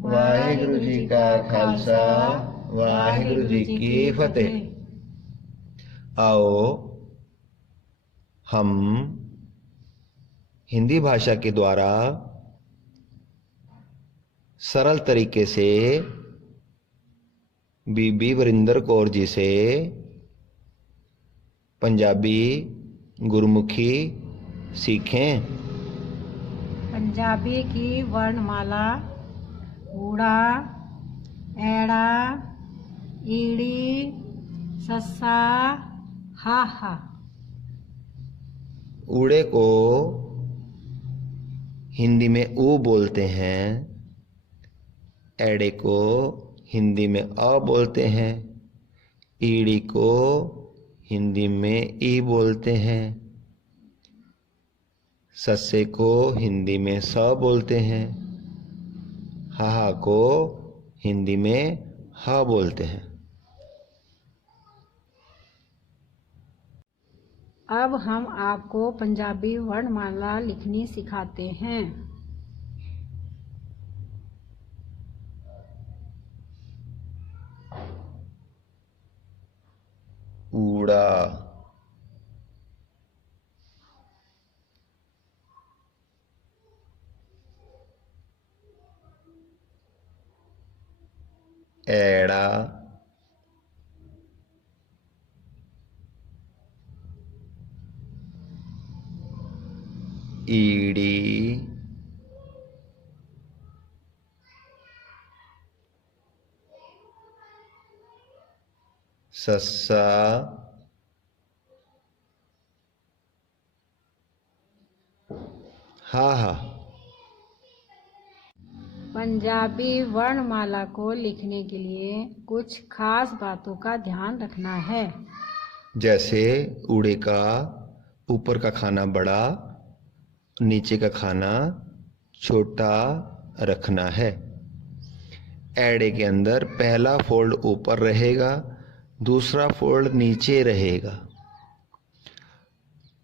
वाहिगुरु जी का खालसा, वाहिगुरु जी की फतेह। आओ हम हिंदी भाषा के द्वारा सरल तरीके से बीबी वरिंदर कौर जी से पंजाबी गुरमुखी सीखें। पंजाबी की वर्णमाला ऊड़ा, ऐड़ा, ईड़ी, सस्सा, हा। ऊड़े को हिंदी में ऊ बोलते हैं, ऐड़े को हिंदी में अ बोलते हैं, ईड़ी को हिंदी में ई बोलते हैं, सस्से को हिंदी में स बोलते हैं, हा को हिंदी में ह बोलते हैं। अब हम आपको पंजाबी वर्णमाला लिखनी सिखाते हैं। ऊड़ा, ऐड़ा, ईड़ी, सस्सा, हा। पंजाबी वर्णमाला को लिखने के लिए कुछ खास बातों का ध्यान रखना है। जैसे ऊड़े का ऊपर का खाना बड़ा, नीचे का खाना छोटा रखना है। ऐड़े के अंदर पहला फोल्ड ऊपर रहेगा, दूसरा फोल्ड नीचे रहेगा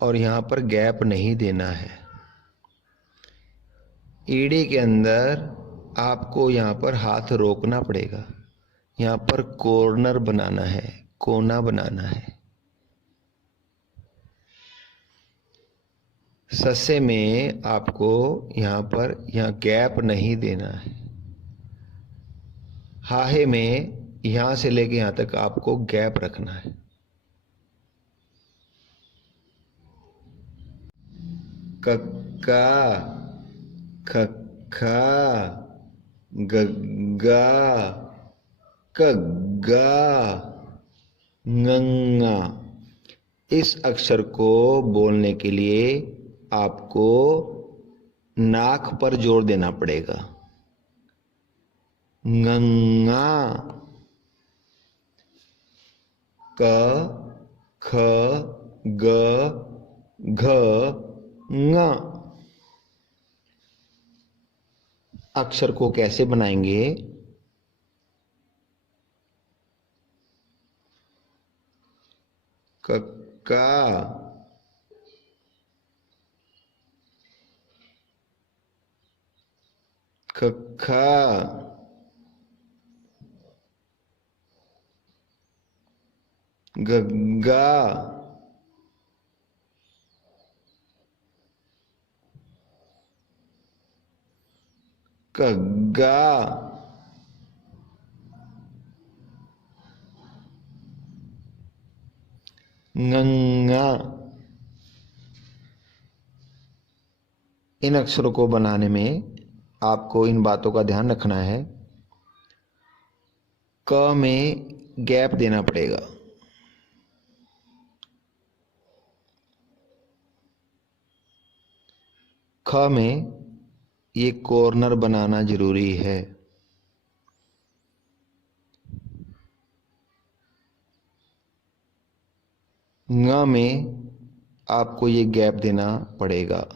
और यहाँ पर गैप नहीं देना है। ईड़ी के अंदर आपको यहाँ पर हाथ रोकना पड़ेगा, यहाँ पर कॉर्नर बनाना है, कोना बनाना है। सस्से में आपको यहाँ गैप नहीं देना है। हाहे में यहाँ से लेके यहाँ तक आपको गैप रखना है। कक्का, खक्खा, गग्गा, कग्गा, ngंगा। इस अक्षर को बोलने के लिए आपको नाक पर जोर देना पड़ेगा। ngंगा, क, ख, ग, घ, ङ। अक्षर को कैसे बनाएंगे? कक्का, खक्खा, गग्गा, कग्गा, ngंगा। इन अक्षरों को बनाने में आपको इन बातों का ध्यान रखना है। क में गैप देना पड़ेगा, ख में ये कॉर्नर बनाना जरूरी है, ङ में आपको ये गैप देना पड़ेगा।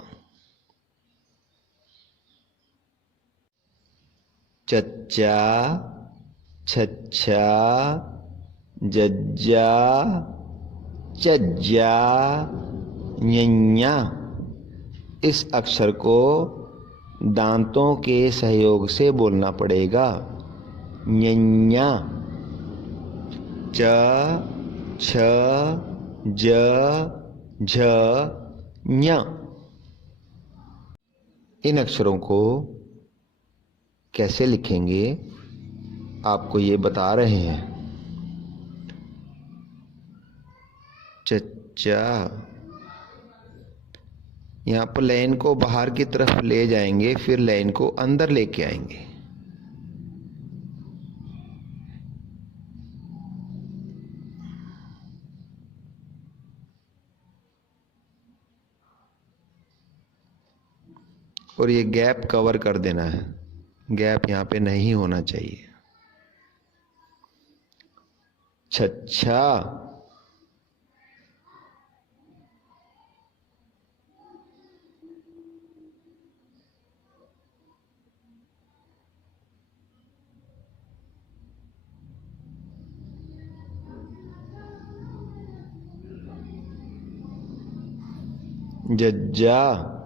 चच्चा, छच्छा, जज्जा, चज्जा, ञञा। इस अक्षर को दांतों के सहयोग से बोलना पड़ेगा। ञ, च, छ, ज, झ, ञ। इन अक्षरों को कैसे लिखेंगे आपको ये बता रहे हैं। चच्चा, यहाँ पर लाइन को बाहर की तरफ ले जाएंगे, फिर लाइन को अंदर लेके आएंगे। और ये गैप कवर कर देना है, गैप यहाँ पे नहीं होना चाहिए। छच्छा, जज्जा,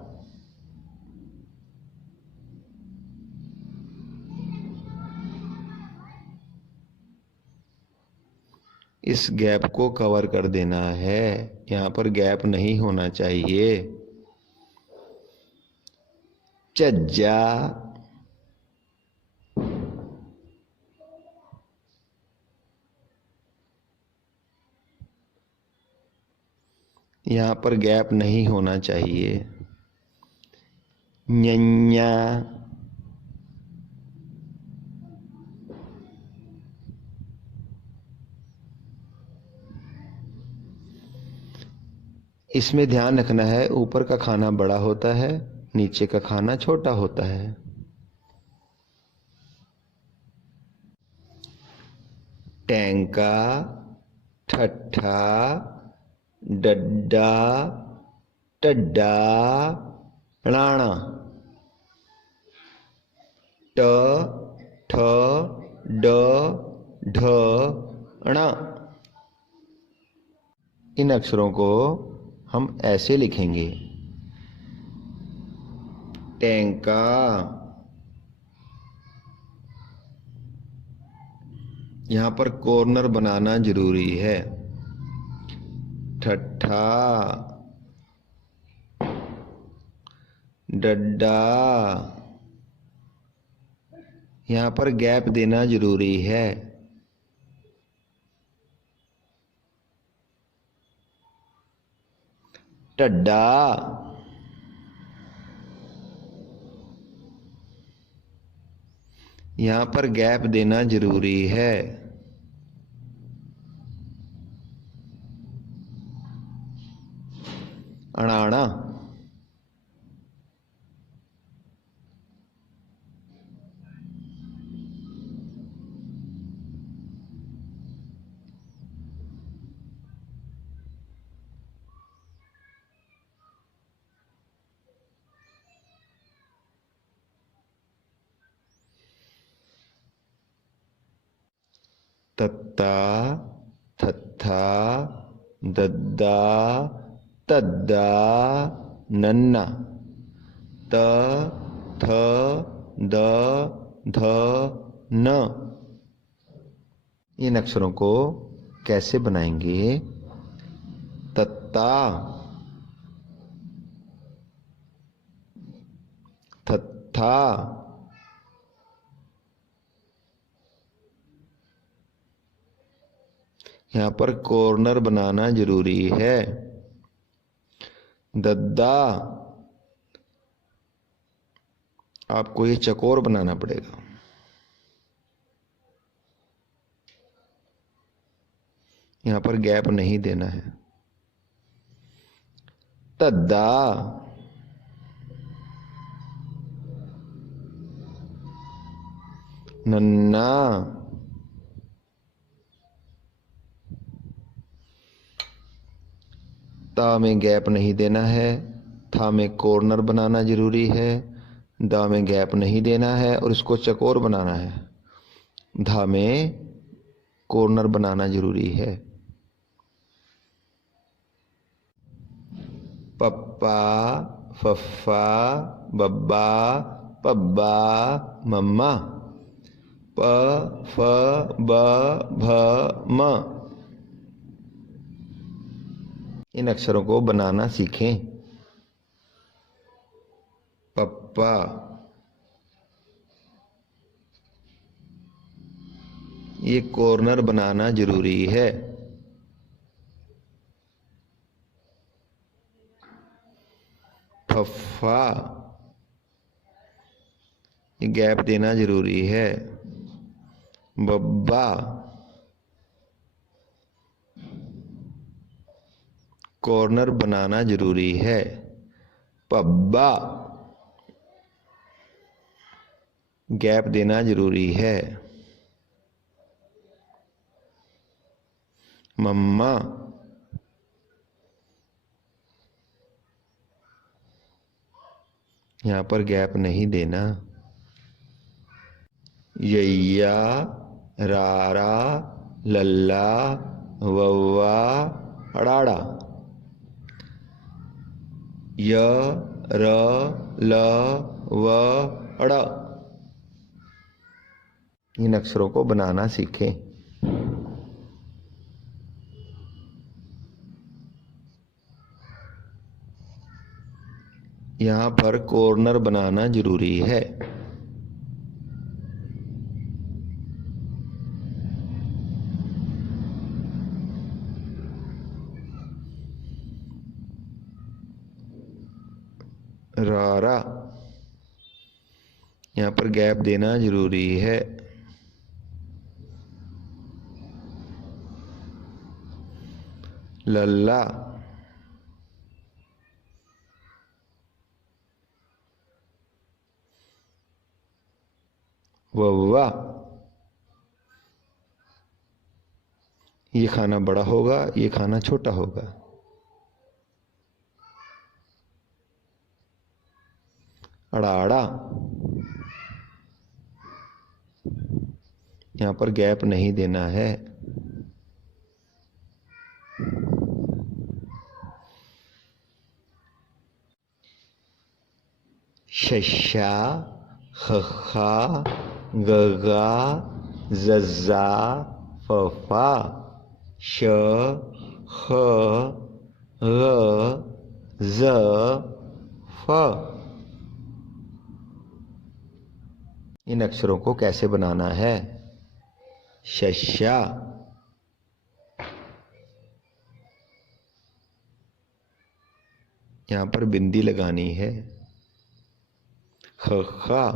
इस गैप को कवर कर देना है, यहाँ पर गैप नहीं होना चाहिए। चज्जा, यहाँ पर गैप नहीं होना चाहिए। ञञा, इसमें ध्यान रखना है, ऊपर का खाना बड़ा होता है, नीचे का खाना छोटा होता है। टैंका, ठट्ठा, डड्डा, टड्डा, णाणा। ट, ठ, ड, ढ, ण। इन अक्षरों को हम ऐसे लिखेंगे। टैंका, यहाँ पर कॉर्नर बनाना जरूरी है। ठट्ठा, डड्डा, यहाँ पर गैप देना जरूरी है। टड्डा, यहाँ पर गैप देना जरूरी है। अणाणा, तत्ता, थत्था, दद्दा, तद्दा, नन्ना। त, थ, द, ध, न। इन अक्षरों को कैसे बनाएंगे। तत्ता, थत्था, यहाँ पर कॉर्नर बनाना जरूरी है। दद्दा, आपको ये चकोर बनाना पड़ेगा। यहाँ पर गैप नहीं देना है। तद्दा, नन्ना, ता में गैप नहीं देना है, था में कॉर्नर बनाना जरूरी है, दा में गैप नहीं देना है और इसको चकोर बनाना है। धा में कॉर्नर बनाना जरूरी है। पप्पा, फफ्फा, बब्बा, पब्बा मम्मा, प फ ब भ म। इन अक्षरों को बनाना सीखें। पप्पा, ये कॉर्नर बनाना जरूरी है। फफ्फा, ये गैप देना जरूरी है। बब्बा, कॉर्नर बनाना जरूरी है। पब्बा, गैप देना जरूरी है। मम्मा, यहां पर गैप नहीं देना। यैया, रारा, लल्ला, वव्वा, अड़ाड़ा। य, र, ल, व, अड़। इन अक्षरों को बनाना सीखें। यहां पर कॉर्नर बनाना जरूरी है। रारा, यहां पर गैप देना जरूरी है। लल्ला, वव्वा, ये खाना बड़ा होगा, ये खाना छोटा होगा। अड़ाड़ा, यहां पर गैप नहीं देना है। शशा, खखा, गगा, जज्जा, फफा, श, ख, ग, ज, फ। इन अक्षरों को कैसे बनाना है? शशा, यहां पर बिंदी लगानी है। खखा,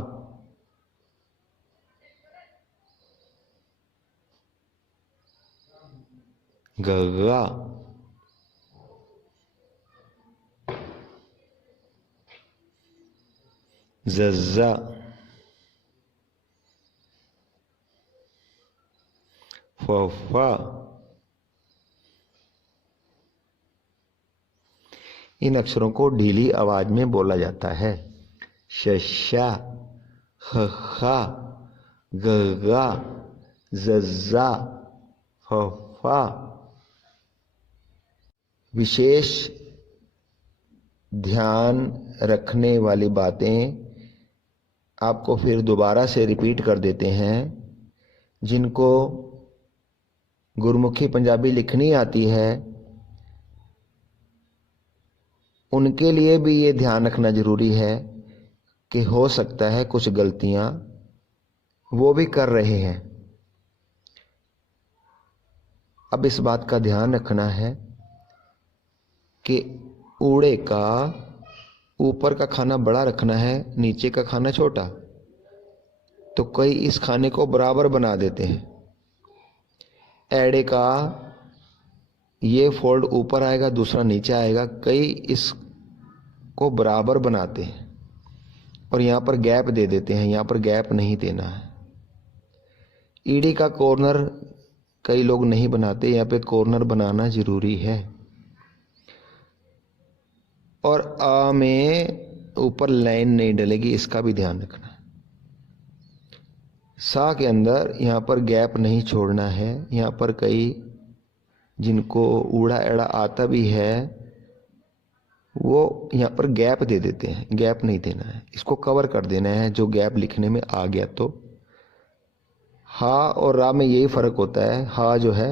गगा, जज्जा, फफा। इन अक्षरों को ढीली आवाज में बोला जाता है। शशा, खखा, गगा, जज्जा, फफा। विशेष ध्यान रखने वाली बातें आपको फिर दोबारा से रिपीट कर देते हैं। जिनको गुरमुखी पंजाबी लिखनी आती है उनके लिए भी ये ध्यान रखना जरूरी है कि हो सकता है कुछ गलतियां वो भी कर रहे हैं। अब इस बात का ध्यान रखना है कि ऊड़े का ऊपर का खाना बड़ा रखना है, नीचे का खाना छोटा। तो कई इस खाने को बराबर बना देते हैं। एड़े का ये फोल्ड ऊपर आएगा, दूसरा नीचे आएगा। कई इसको बराबर बनाते हैं और यहाँ पर गैप दे देते हैं। यहाँ पर गैप नहीं देना है। ईडी का कॉर्नर कई लोग नहीं बनाते, यहाँ पे कॉर्नर बनाना जरूरी है। और आ में ऊपर लाइन नहीं डलेगी, इसका भी ध्यान रखना है। सा के अंदर यहाँ पर गैप नहीं छोड़ना है। यहाँ पर कई जिनको ऊड़ा एड़ा आता भी है वो यहाँ पर गैप दे देते हैं, गैप नहीं देना है, इसको कवर कर देना है जो गैप लिखने में आ गया। तो हा और रा में यही फ़र्क होता है, हा जो है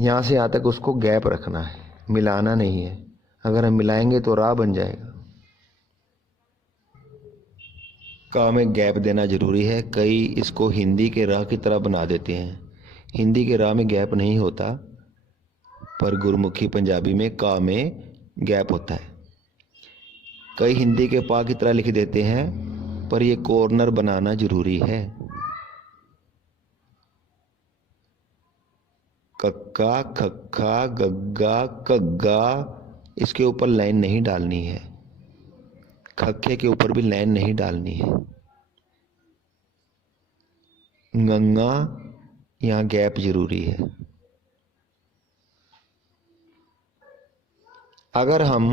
यहाँ से यहाँ तक उसको गैप रखना है, मिलाना नहीं है। अगर हम मिलाएंगे तो रा बन जाएगा। का में गैप देना जरूरी है। कई इसको हिंदी के रा की तरह बना देते हैं। हिंदी के रा में गैप नहीं होता, पर गुरमुखी पंजाबी में का में गैप होता है। कई हिंदी के पा की तरह लिख देते हैं, पर ये कॉर्नर बनाना जरूरी है। कक्का, खक्का, गग्गा, कग्गा, इसके ऊपर लाइन नहीं डालनी है। खक्के के ऊपर भी लाइन नहीं डालनी है। गंगा, यहाँ गैप जरूरी है। अगर हम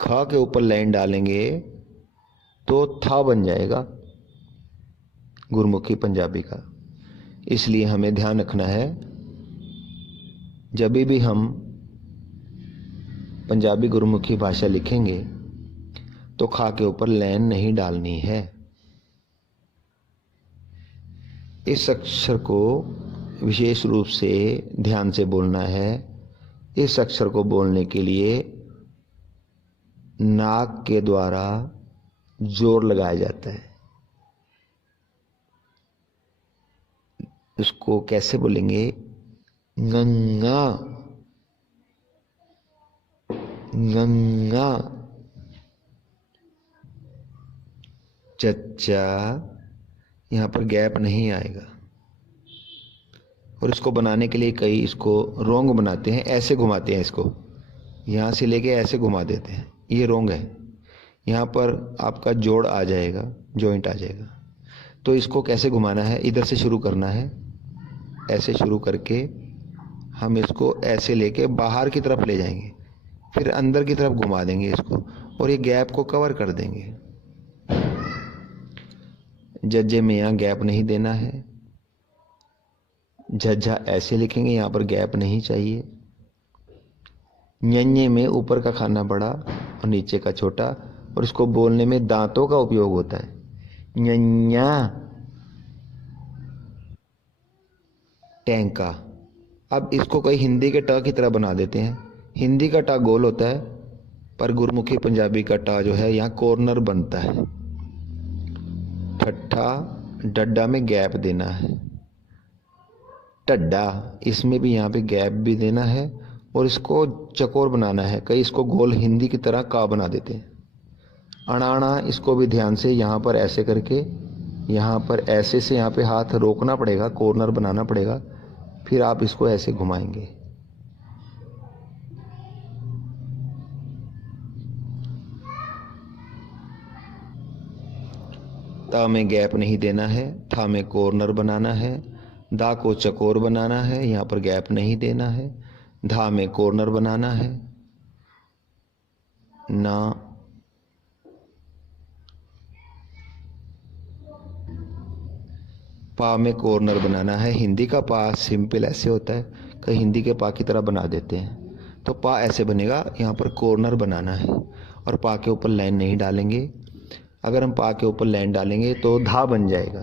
खा के ऊपर लाइन डालेंगे तो था बन जाएगा गुरमुखी पंजाबी का। इसलिए हमें ध्यान रखना है, जब भी हम पंजाबी गुरमुखी भाषा लिखेंगे तो खा के ऊपर लाइन नहीं डालनी है। इस अक्षर को विशेष रूप से ध्यान से बोलना है। इस अक्षर को बोलने के लिए नाक के द्वारा जोर लगाया जाता है। उसको कैसे बोलेंगे? गंगा, गंगा। चच्चा, यहाँ पर गैप नहीं आएगा। और इसको बनाने के लिए कई इसको रोंग बनाते हैं, ऐसे घुमाते हैं, इसको यहाँ से लेके ऐसे घुमा देते हैं, ये रोंग है। यहाँ पर आपका जोड़ आ जाएगा, जॉइंट आ जाएगा। तो इसको कैसे घुमाना है? इधर से शुरू करना है, ऐसे शुरू करके हम इसको ऐसे लेके बाहर की तरफ ले जाएंगे, फिर अंदर की तरफ घुमा देंगे इसको, और ये गैप को कवर कर देंगे। जज्जे में यहाँ गैप नहीं देना है। झज्झा ऐसे लिखेंगे, यहाँ पर गैप नहीं चाहिए। ञञे में ऊपर का खाना बड़ा और नीचे का छोटा, और इसको बोलने में दांतों का उपयोग होता है। ञञा, टैंका। अब इसको कई हिंदी के ट की तरह बना देते हैं। हिंदी का टा गोल होता है, पर गुरमुखी पंजाबी का टा जो है यहाँ कॉर्नर बनता है। ठट्ठा, डड्डा में गैप देना है। टड्डा, इसमें भी यहाँ पे गैप भी देना है और इसको चकोर बनाना है। कई इसको गोल हिंदी की तरह का बना देते हैं। अणाणा, इसको भी ध्यान से यहाँ पर ऐसे करके, यहाँ पर ऐसे से यहाँ पे हाथ रोकना पड़ेगा, कॉर्नर बनाना पड़ेगा, फिर आप इसको ऐसे घुमाएंगे। ता में गैप नहीं देना है, था में कॉर्नर बनाना है। दा को चकोर बनाना है, यहाँ पर गैप नहीं देना है। धा में कॉर्नर बनाना है। ना, पा में कॉर्नर बनाना है। हिंदी का पा सिंपल ऐसे होता है, कई हिंदी के पा की तरह बना देते हैं। तो पा ऐसे बनेगा, यहाँ पर कॉर्नर बनाना है और पा के ऊपर लाइन नहीं डालेंगे। अगर हम पा के ऊपर लाइन डालेंगे तो धा बन जाएगा।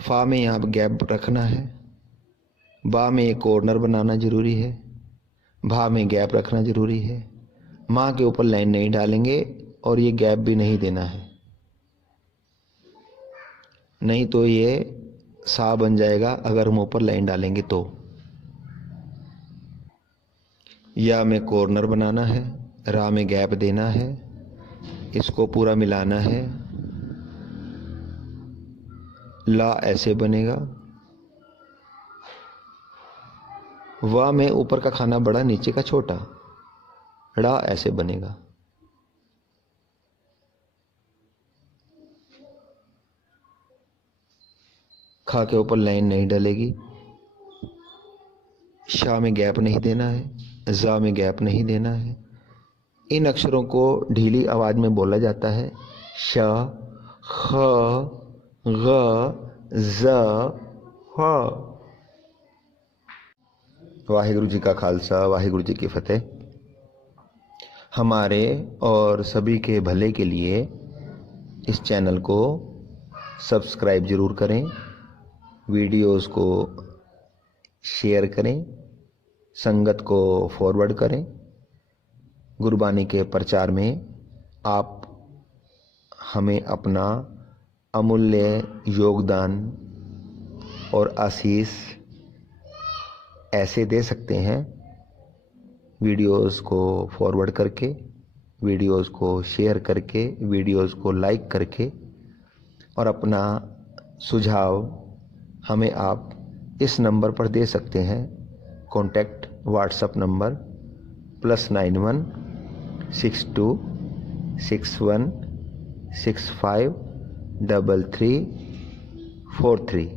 फा में यहाँ पर गैप रखना है। बा में एक कॉर्नर बनाना जरूरी है। भा में गैप रखना जरूरी है। माँ के ऊपर लाइन नहीं डालेंगे और ये गैप भी नहीं देना है, नहीं तो ये सा बन जाएगा अगर हम ऊपर लाइन डालेंगे तो। या में कॉर्नर बनाना है। रा में गैप देना है, इसको पूरा मिलाना है। ला ऐसे बनेगा। वा में ऊपर का खाना बड़ा, नीचे का छोटा। ड़ा ऐसे बनेगा। खा के ऊपर लाइन नहीं डलेगी। शा में गैप नहीं देना है। जा में गैप नहीं देना है। इन अक्षरों को ढीली आवाज में बोला जाता है। श, ख, ग, ज, ह। वाहिगुरु जी का खालसा, वाहिगुरु जी की फतेह। हमारे और सभी के भले के लिए इस चैनल को सब्सक्राइब ज़रूर करें, वीडियोस को शेयर करें, संगत को फॉरवर्ड करें। गुरबानी के प्रचार में आप हमें अपना अमूल्य योगदान और आशीष ऐसे दे सकते हैं, वीडियोस को फॉरवर्ड करके, वीडियोस को शेयर करके, वीडियोस को लाइक करके, और अपना सुझाव हमें आप इस नंबर पर दे सकते हैं। Contact WhatsApp number +91 62 61 65 33 43।